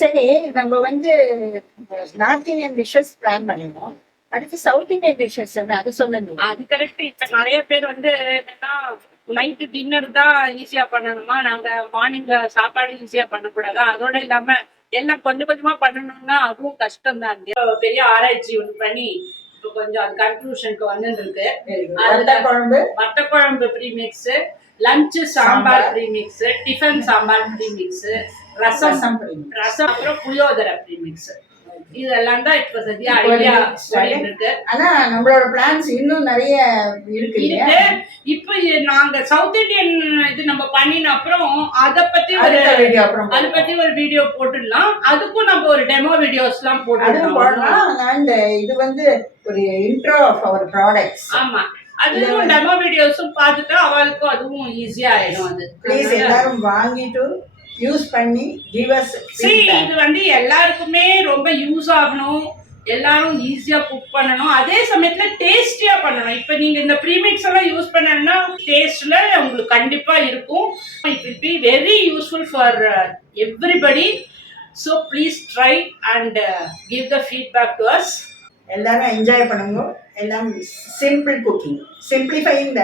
சரி, நம்ம வந்து நார்த் இந்தியன் டிஷ்ஷஸ் பிளான் பண்ணிருந்தோம். அடுத்து சவுத் இந்தியன் டிஷ்ஷஸ் அது சொல்லுங்க. அது கரெக்ட். இப்ப நிறைய பேர் வந்து என்னன்னா நைட்டு டின்னர் தான் ஈஸியா பண்ணணுமா, நாங்க மார்னிங் சாப்பாடு ஈஸியா பண்ணக்கூடாதா, அதோட இல்லாம எல்லாம் கொஞ்சம் கொஞ்சமா பண்ணணும்னா அதுவும் கஷ்டம் தான். பெரிய ஆராய்ச்சி ஒன்று பண்ணி இப்போ கொஞ்சம் அது கன்க்ளூஷனுக்கு வந்துருக்கு. Vatha kuzhambu premix, lunch sambar premix, tiffin sambar premix, rasam அப்புறம் புளியோதரை ப்ரீமிக்ஸ், இதெல்லாம் தான் இப்ப சத்யா ஐடியா இருக்கு. ஆனா நம்மளோட பிளான்ஸ் இன்னும் நிறைய இருக்கு. இப்ப நாங்க சவுத் இந்தியன் இது நம்ம பண்ணின அப்புறம் அதை பத்தி ஒரு வீடியோ போட்டுடலாம். அதுக்கும் நம்ம ஒரு டெமோ வீடியோஸ் எல்லாம் போடலாம். அண்ட் இது வந்து ஒரு இன்ட்ரோ ஆஃப் அவர் ப்ராடக்ட்ஸ். ஆமா, அதுவும் டெமோ வீடியோஸும் பார்த்துட்டா அவளுக்கும் அதுவும் ஈஸியா ஆயிடும். அது ப்ளீஸ் எல்லாரும் வாங்கிட்டு யூஸ் பண்ணி give us feedback. இது வந்து எல்லாருக்குமே ரொம்ப யூஸ் ஆகணும், எல்லாரும் ஈஸியா குக் பண்ணணும், அதே சமயத்துல டேஸ்டியா பண்ணணும். இப்ப நீங்க இந்த ப்ரீமிக்ஸ் எல்லாம் யூஸ் பண்ணா டேஸ்ட்ல உங்களுக்கு கண்டிப்பா இருக்கும். It will be very useful for everybody. So please try and give the feedback to us. எல்லாரும் என்ஜாய் பண்ணுங்க. எல்லாம் simple cooking, simplifying the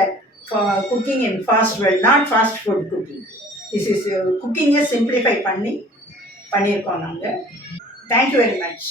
cooking in fast world, not fast food cooking. This is குக்கிங்கை simplify பண்ணியிருக்கோம் நாங்கள். Thank you very much.